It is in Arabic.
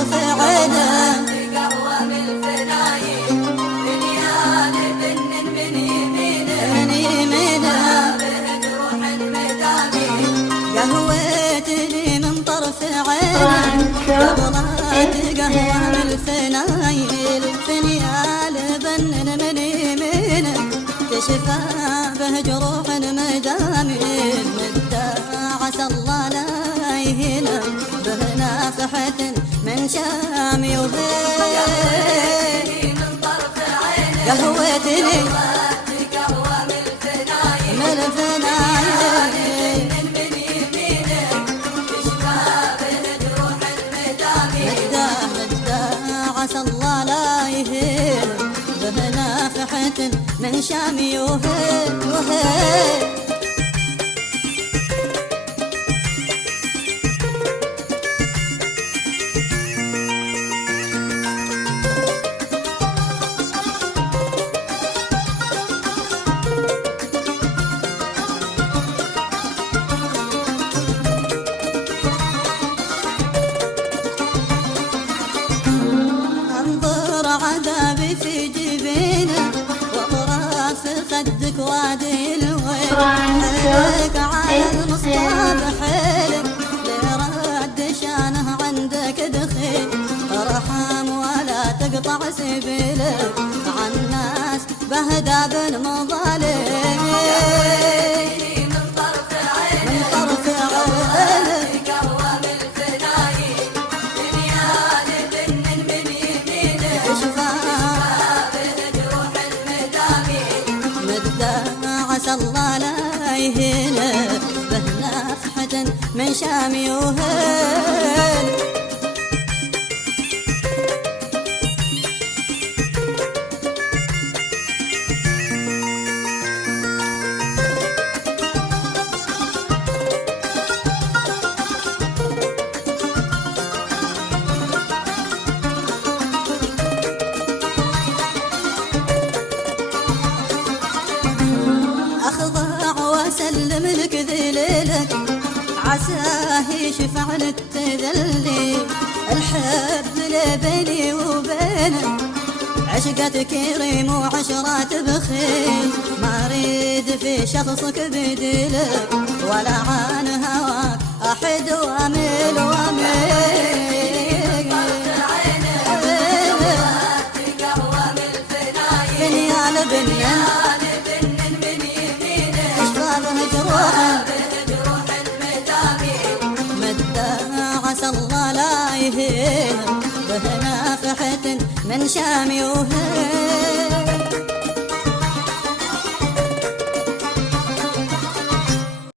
طرف عينه قهوة من الفنايل بنيان بن من يمينه من يمينه به جروح المدامين قهوتني من طرف عينه قبلات قهوة من الفنايل فنيال بن من يمينه كشفا به جروح المدامين مدة عسى الله لا يهينه به نافحة من شامي وبين من طرف عينه قهوتني قهوة من الفنايل من الفنايل من يمينه تشفى به جروح المدامين مدة عسى الله لا يهين به نافحة من شامي وهين انظر عذابي في جبينه واطراف خدك وادي الويل حيلك على المصطاب حيلك لرد شانه عندك دخيل ارحم ولا تقطع سبيلك عن الناس بهداب مظالم من طرف عينه من طرف عينك قهوة من الفنايل بنيان بن من يمينه شفاء به جروح المدامين مدة عسى الله لا يهينه به نافحة من شامي وهين أخضع وأسلم لك ذليلك عساه يشفع للتذلي الحب اللي بيني وبينك عشقة كريم وعشرات بخيل ما أريد في شخصك بديلك ولا عن هواك أحد وأميل قهوة من الفنايل فنيان بنيان من يمينه أشبابه جروحه جروح المدامين مدة عسى الله لا يهين به نافحة من شامي وهين